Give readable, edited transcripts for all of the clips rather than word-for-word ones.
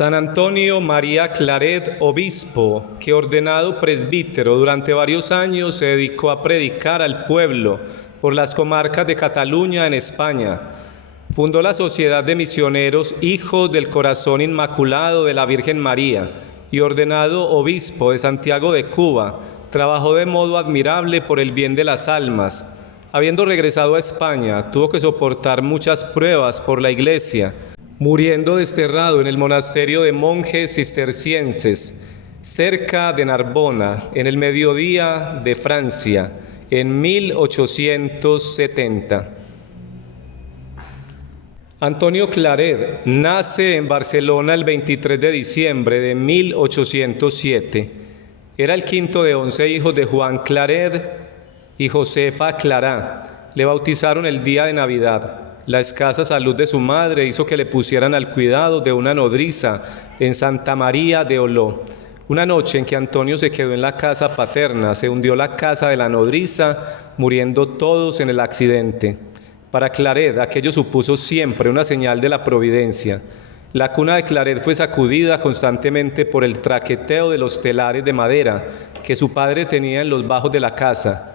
San Antonio María Claret, obispo, que ordenado presbítero durante varios años se dedicó a predicar al pueblo por las comarcas de Cataluña en España. Fundó la Sociedad de Misioneros Hijos del Corazón Inmaculado de la Virgen María y ordenado obispo de Santiago de Cuba, trabajó de modo admirable por el bien de las almas. Habiendo regresado a España, tuvo que soportar muchas pruebas por la Iglesia, muriendo desterrado en el monasterio de monjes cistercienses, cerca de Narbona, en el mediodía de Francia, en 1870. Antonio Claret nace en Barcelona el 23 de diciembre de 1807. Era el quinto de 11 hijos de Juan Claret y Josefa Clará. Le bautizaron el día de Navidad. La escasa salud de su madre hizo que le pusieran al cuidado de una nodriza en Santa María de Oló. Una noche en que Antonio se quedó en la casa paterna, se hundió la casa de la nodriza, muriendo todos en el accidente. Para Claret, aquello supuso siempre una señal de la providencia. La cuna de Claret fue sacudida constantemente por el traqueteo de los telares de madera que su padre tenía en los bajos de la casa.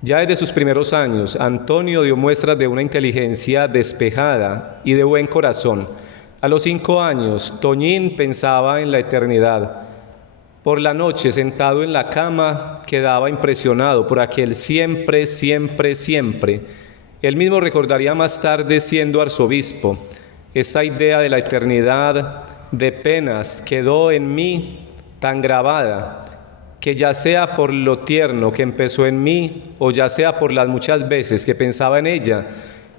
Ya desde sus primeros años, Antonio dio muestras de una inteligencia despejada y de buen corazón. A los 5 años, Toñín pensaba en la eternidad. Por la noche, sentado en la cama, quedaba impresionado por aquel siempre, siempre, siempre. Él mismo recordaría más tarde, siendo arzobispo, esta idea de la eternidad de penas quedó en mí tan grabada, que ya sea por lo tierno que empezó en mí, o ya sea por las muchas veces que pensaba en ella,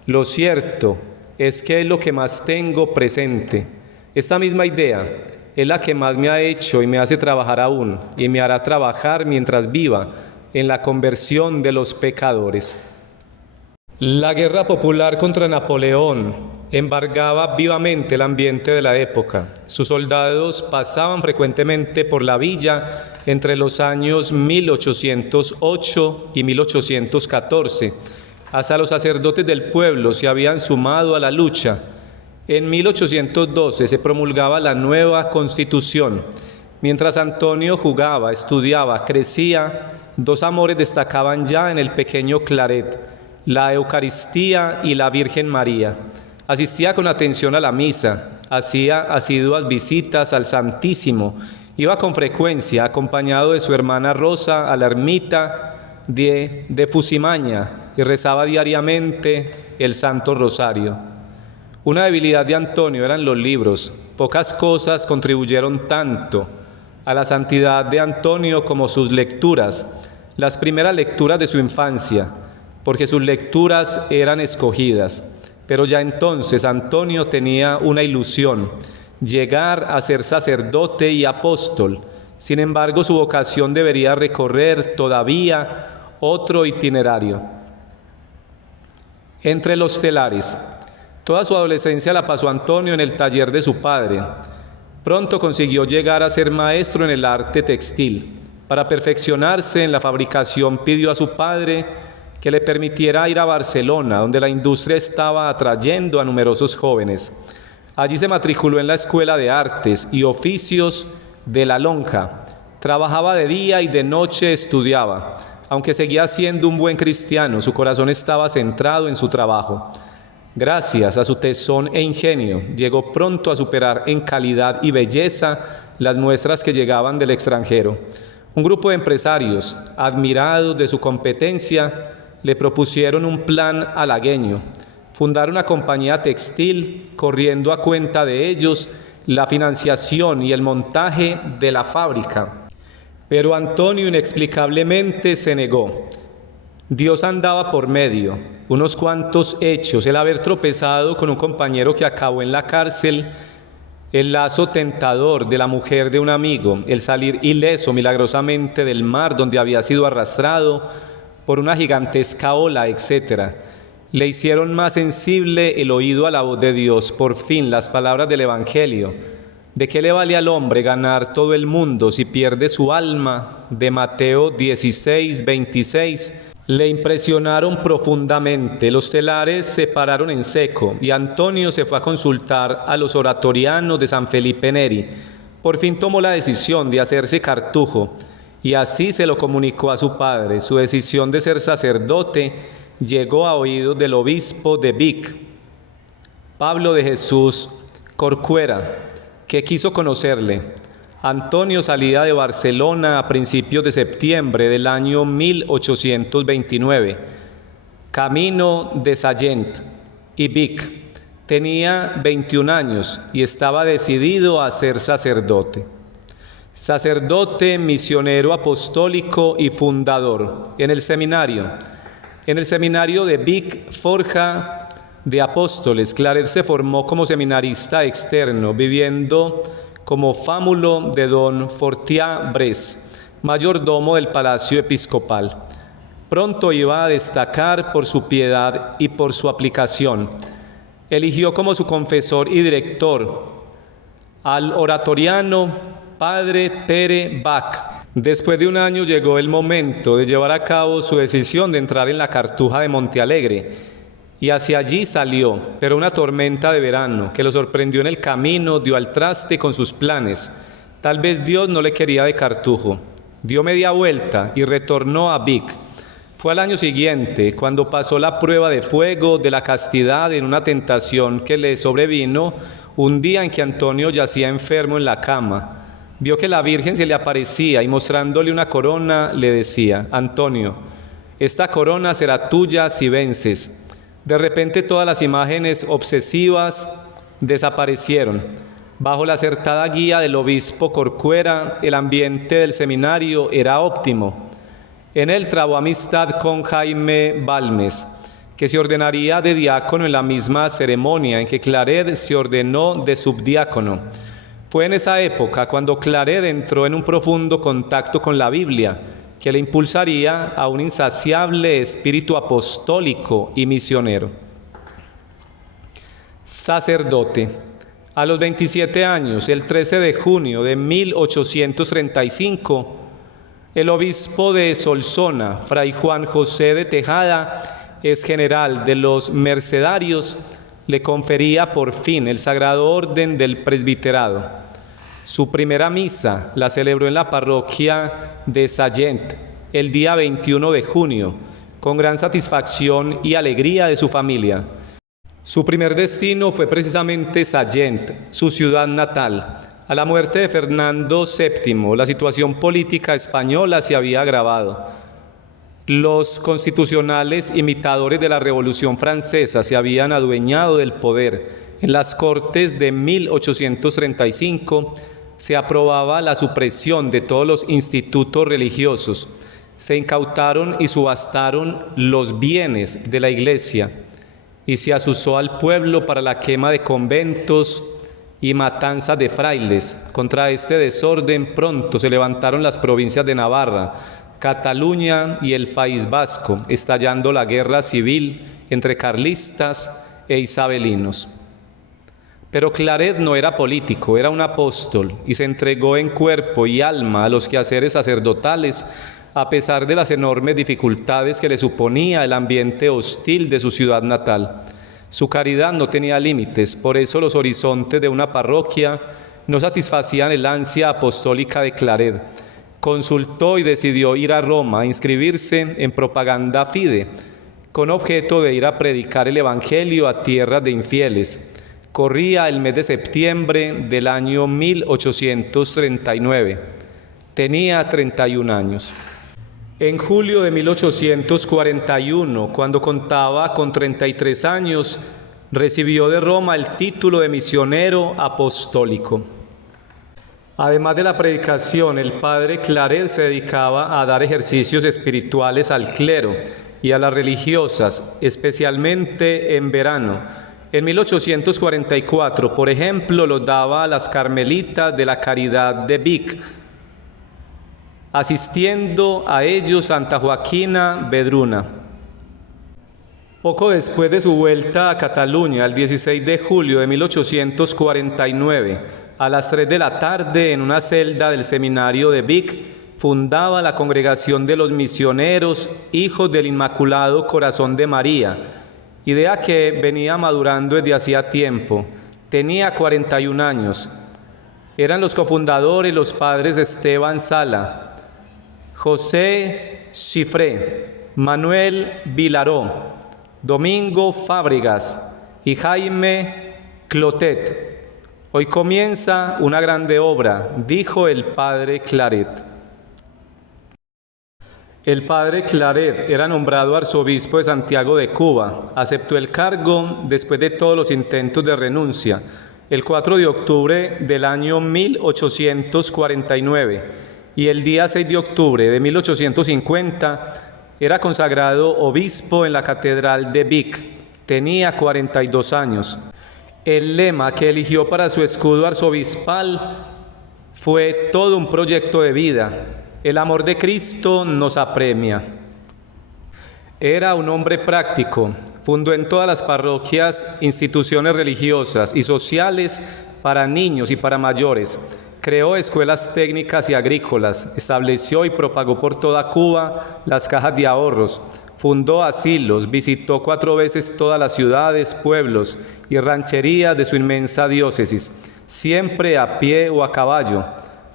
lo cierto es que es lo que más tengo presente. Esta misma idea es la que más me ha hecho y me hace trabajar aún, y me hará trabajar mientras viva en la conversión de los pecadores. La guerra popular contra Napoleón embargaba vivamente el ambiente de la época. Sus soldados pasaban frecuentemente por la villa entre los años 1808 y 1814. Hasta los sacerdotes del pueblo se habían sumado a la lucha. En 1812 se promulgaba la nueva Constitución. Mientras Antonio jugaba, estudiaba, crecía, dos amores destacaban ya en el pequeño Claret: la Eucaristía y la Virgen María. Asistía con atención a la misa, hacía asiduas visitas al Santísimo, iba con frecuencia acompañado de su hermana Rosa a la ermita de Fusimaña y rezaba diariamente el Santo Rosario. Una debilidad de Antonio eran los libros. Pocas cosas contribuyeron tanto a la santidad de Antonio como sus lecturas, las primeras lecturas de su infancia, porque sus lecturas eran escogidas. Pero ya entonces Antonio tenía una ilusión: llegar a ser sacerdote y apóstol. Sin embargo, su vocación debería recorrer todavía otro itinerario. Entre los telares. Toda su adolescencia la pasó Antonio en el taller de su padre. Pronto consiguió llegar a ser maestro en el arte textil. Para perfeccionarse en la fabricación, pidió a su padre que le permitiera ir a Barcelona, donde la industria estaba atrayendo a numerosos jóvenes. Allí se matriculó en la Escuela de Artes y Oficios de La Lonja. Trabajaba de día y de noche estudiaba. Aunque seguía siendo un buen cristiano, su corazón estaba centrado en su trabajo. Gracias a su tesón e ingenio, llegó pronto a superar en calidad y belleza las muestras que llegaban del extranjero. Un grupo de empresarios, admirados de su competencia, le propusieron un plan halagueño: fundar una compañía textil, corriendo a cuenta de ellos la financiación y el montaje de la fábrica. Pero Antonio inexplicablemente se negó. Dios andaba por medio, unos cuantos hechos: el haber tropezado con un compañero que acabó en la cárcel, el lazo tentador de la mujer de un amigo, el salir ileso milagrosamente del mar donde había sido arrastrado por una gigantesca ola, etc. Le hicieron más sensible el oído a la voz de Dios. Por fin, las palabras del Evangelio: ¿de qué le vale al hombre ganar todo el mundo si pierde su alma?, de Mateo 16:26, Le impresionaron profundamente. Los telares se pararon en seco y Antonio se fue a consultar a los oratorianos de San Felipe Neri. Por fin tomó la decisión de hacerse cartujo y así se lo comunicó a su padre. Su decisión de ser sacerdote llegó a oídos del obispo de Vic, Pablo de Jesús Corcuera, que quiso conocerle. Antonio salía de Barcelona a principios de septiembre del año 1829, camino de Sallent y Vic. Tenía 21 años y estaba decidido a ser sacerdote. Sacerdote, misionero apostólico y fundador en el seminario. En el seminario de Vic, forja de apóstoles, Claret se formó como seminarista externo, viviendo como fámulo de don Fortià Bres, mayordomo del palacio episcopal. Pronto iba a destacar por su piedad y por su aplicación. Eligió como su confesor y director al oratoriano Padre Pere Bach. Después de un año llegó el momento de llevar a cabo su decisión de entrar en la Cartuja de Montealegre, y hacia allí salió, pero una tormenta de verano que lo sorprendió en el camino dio al traste con sus planes. Tal vez Dios no le quería de Cartujo. Dio media vuelta y retornó a Vic. Fue al año siguiente, cuando pasó la prueba de fuego de la castidad en una tentación que le sobrevino un día en que Antonio yacía enfermo en la cama. Vio que la Virgen se le aparecía y mostrándole una corona le decía: Antonio, esta corona será tuya si vences. De repente todas las imágenes obsesivas desaparecieron. Bajo la acertada guía del obispo Corcuera, el ambiente del seminario era óptimo. En él trabó amistad con Jaime Balmes, que se ordenaría de diácono en la misma ceremonia en que Claret se ordenó de subdiácono. Fue en esa época cuando Claret entró en un profundo contacto con la Biblia, que le impulsaría a un insaciable espíritu apostólico y misionero. Sacerdote. A los 27 años, el 13 de junio de 1835, el obispo de Solsona, Fray Juan José de Tejada, ex general de los Mercedarios, le confería por fin el sagrado orden del presbiterado. Su primera misa la celebró en la parroquia de Sallent el día 21 de junio, con gran satisfacción y alegría de su familia. Su primer destino fue precisamente Sallent, su ciudad natal. A la muerte de Fernando VII, la situación política española se había agravado. Los constitucionales imitadores de la Revolución Francesa se habían adueñado del poder. En las Cortes de 1835 se aprobaba la supresión de todos los institutos religiosos. Se incautaron y subastaron los bienes de la Iglesia y se asusó al pueblo para la quema de conventos y matanza de frailes. Contra este desorden pronto se levantaron las provincias de Navarra, Cataluña y el País Vasco, estallando la guerra civil entre carlistas e isabelinos. Pero Claret no era político, era un apóstol y se entregó en cuerpo y alma a los quehaceres sacerdotales, a pesar de las enormes dificultades que le suponía el ambiente hostil de su ciudad natal. Su caridad no tenía límites, por eso los horizontes de una parroquia no satisfacían el ansia apostólica de Claret. Consultó y decidió ir a Roma a inscribirse en Propaganda Fide, con objeto de ir a predicar el Evangelio a tierras de infieles. Corría el mes de septiembre del año 1839. Tenía 31 años. En julio de 1841, cuando contaba con 33 años, recibió de Roma el título de misionero apostólico. Además de la predicación, el padre Claret se dedicaba a dar ejercicios espirituales al clero y a las religiosas, especialmente en verano. En 1844, por ejemplo, los daba a las carmelitas de la Caridad de Vic, asistiendo a ellos Santa Joaquina Vedruna. Poco después de su vuelta a Cataluña, el 16 de julio de 1849, a las 3 de la tarde, en una celda del seminario de Vic, fundaba la Congregación de los Misioneros, Hijos del Inmaculado Corazón de María, idea que venía madurando desde hacía tiempo. Tenía 41 años. Eran los cofundadores los padres Esteban Sala, José Cifré, Manuel Vilaró, Domingo Fábregas y Jaime Clotet. Hoy comienza una grande obra, dijo el padre Claret. El padre Claret era nombrado arzobispo de Santiago de Cuba. Aceptó el cargo después de todos los intentos de renuncia, el 4 de octubre del año 1849, y el día 6 de octubre de 1850 era consagrado obispo en la Catedral de Vic. Tenía 42 años. El lema que eligió para su escudo arzobispal fue todo un proyecto de vida. El amor de Cristo nos apremia. Era un hombre práctico. Fundó en todas las parroquias instituciones religiosas y sociales para niños y para mayores. Creó escuelas técnicas y agrícolas. Estableció y propagó por toda Cuba las cajas de ahorros. Fundó asilos. Visitó 4 veces todas las ciudades, pueblos y rancherías de su inmensa diócesis, siempre a pie o a caballo.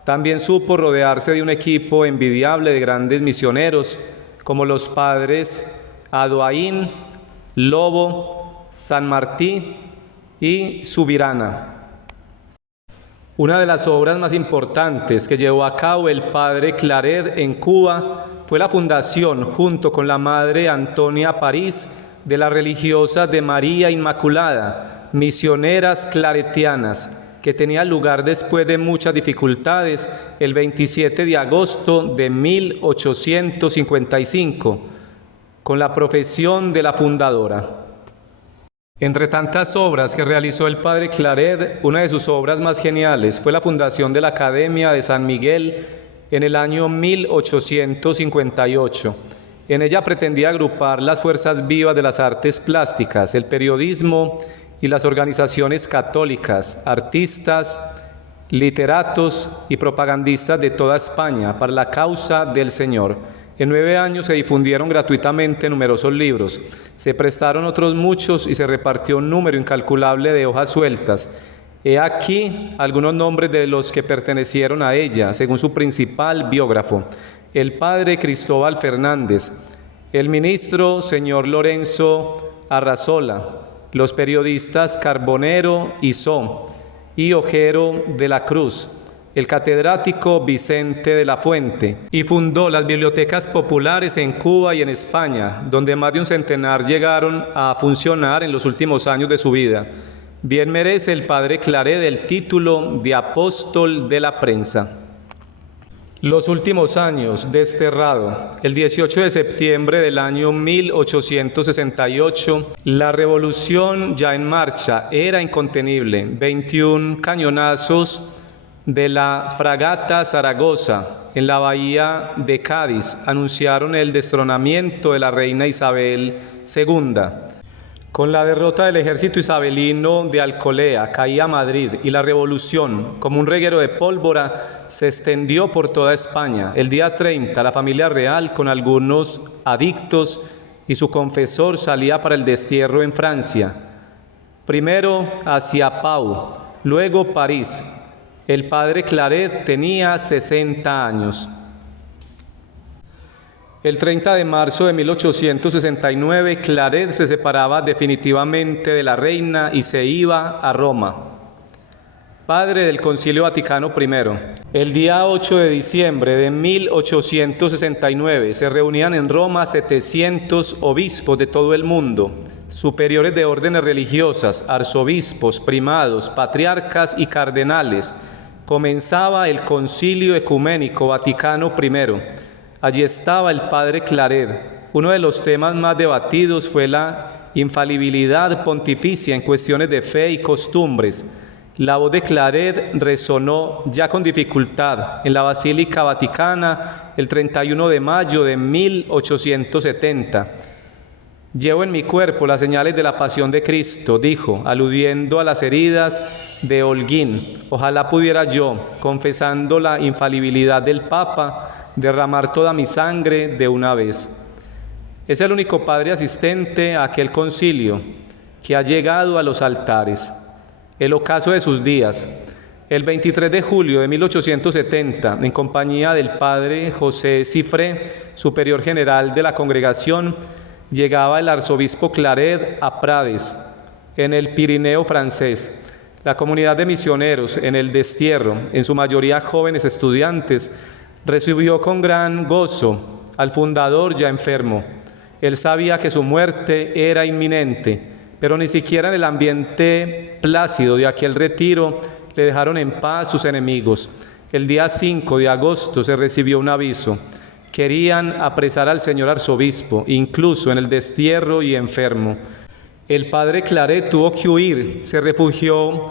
También supo rodearse de un equipo envidiable de grandes misioneros, como los padres Adoaín, Lobo, San Martín y Subirana. Una de las obras más importantes que llevó a cabo el padre Claret en Cuba fue la fundación, junto con la madre Antonia París, de las religiosas de María Inmaculada, misioneras claretianas, que tenía lugar después de muchas dificultades el 27 de agosto de 1855, con la profesión de la fundadora. Entre tantas obras que realizó el padre Claret, una de sus obras más geniales fue la fundación de la Academia de San Miguel en el año 1858. En ella pretendía agrupar las fuerzas vivas de las artes plásticas, el periodismo y las organizaciones católicas, artistas, literatos y propagandistas de toda España para la causa del Señor. En 9 años se difundieron gratuitamente numerosos libros, se prestaron otros muchos y se repartió un número incalculable de hojas sueltas. He aquí algunos nombres de los que pertenecieron a ella, según su principal biógrafo: el padre Cristóbal Fernández, el ministro señor Lorenzo Arrazola, los periodistas Carbonero y So y Ojero de la Cruz, el catedrático Vicente de la Fuente, y fundó las bibliotecas populares en Cuba y en España, donde más de un centenar llegaron a funcionar en los últimos años de su vida. Bien merece el padre Claret el título de apóstol de la prensa. Los últimos años, desterrado. El 18 de septiembre del año 1868, la revolución ya en marcha era incontenible. 21 cañonazos de la fragata Zaragoza en la bahía de Cádiz anunciaron el destronamiento de la reina Isabel II. Con la derrota del ejército isabelino de Alcolea caía Madrid y la revolución, como un reguero de pólvora, se extendió por toda España. El día 30, la familia real, con algunos adictos y su confesor, salía para el destierro en Francia. Primero hacia Pau, luego París. El padre Claret tenía 60 años. El 30 de marzo de 1869, Claret se separaba definitivamente de la reina y se iba a Roma. Padre del Concilio Vaticano I. El día 8 de diciembre de 1869 se reunían en Roma 700 obispos de todo el mundo, superiores de órdenes religiosas, arzobispos, primados, patriarcas y cardenales. Comenzaba el Concilio Ecuménico Vaticano I. Allí estaba el padre Claret. Uno de los temas más debatidos fue la infalibilidad pontificia en cuestiones de fe y costumbres. La voz de Claret resonó ya con dificultad en la Basílica Vaticana el 31 de mayo de 1870. Llevo en mi cuerpo las señales de la pasión de Cristo, dijo, aludiendo a las heridas de Holguín. Ojalá pudiera yo, confesando la infalibilidad del Papa, derramar toda mi sangre de una vez. Es el único padre asistente a aquel concilio que ha llegado a los altares. El ocaso de sus días. El 23 de julio de 1870, en compañía del padre José Cifré, superior general de la congregación, llegaba el arzobispo Claret a Prades, en el Pirineo francés. La comunidad de misioneros en el destierro, en su mayoría jóvenes estudiantes, recibió con gran gozo al fundador ya enfermo. Él sabía que su muerte era inminente, pero ni siquiera en el ambiente plácido de aquel retiro le dejaron en paz sus enemigos. El día 5 de agosto se recibió un aviso. Querían apresar al señor arzobispo, incluso en el destierro y enfermo. El padre Claret tuvo que huir, se refugió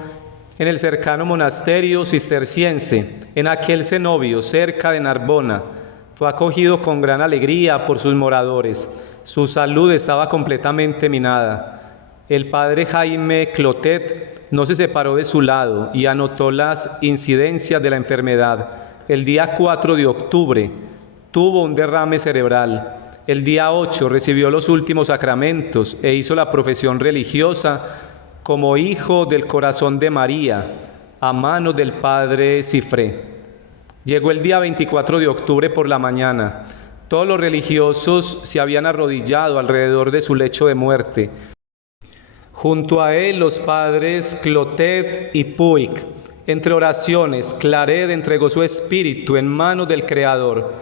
en el cercano monasterio cisterciense, en aquel cenobio cerca de Narbona. Fue acogido con gran alegría por sus moradores. Su salud estaba completamente minada. El padre Jaime Clotet no se separó de su lado y anotó las incidencias de la enfermedad. El día 4 de octubre tuvo un derrame cerebral. El día 8 recibió los últimos sacramentos e hizo la profesión religiosa como hijo del corazón de María, a manos del padre Cifré. Llegó el día 24 de octubre por la mañana. Todos los religiosos se habían arrodillado alrededor de su lecho de muerte. Junto a él los padres Clotet y Puig. Entre oraciones, Claret entregó su espíritu en manos del Creador.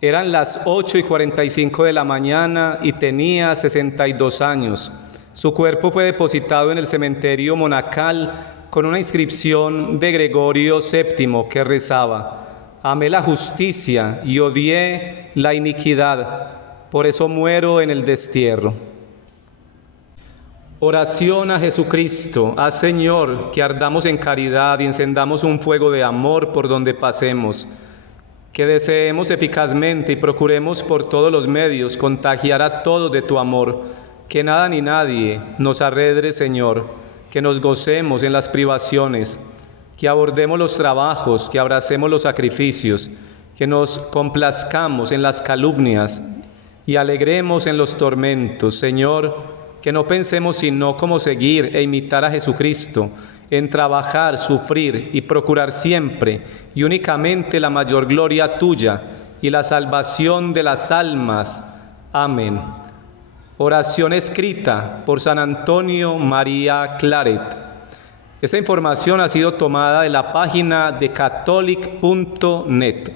Eran las 8:45 de la mañana y tenía 62 años. Su cuerpo fue depositado en el cementerio monacal con una inscripción de Gregorio VII que rezaba: amé la justicia y odié la iniquidad, por eso muero en el destierro. Oración a Jesucristo. Haz, Señor, que ardamos en caridad y encendamos un fuego de amor por donde pasemos, que deseemos eficazmente y procuremos por todos los medios contagiar a todos de tu amor, que nada ni nadie nos arredre, Señor, que nos gocemos en las privaciones, que abordemos los trabajos, que abracemos los sacrificios, que nos complazcamos en las calumnias y alegremos en los tormentos, Señor, que no pensemos sino cómo seguir e imitar a Jesucristo, en trabajar, sufrir y procurar siempre y únicamente la mayor gloria tuya y la salvación de las almas. Amén. Oración escrita por San Antonio María Claret. Esta información ha sido tomada de la página de catholic.net.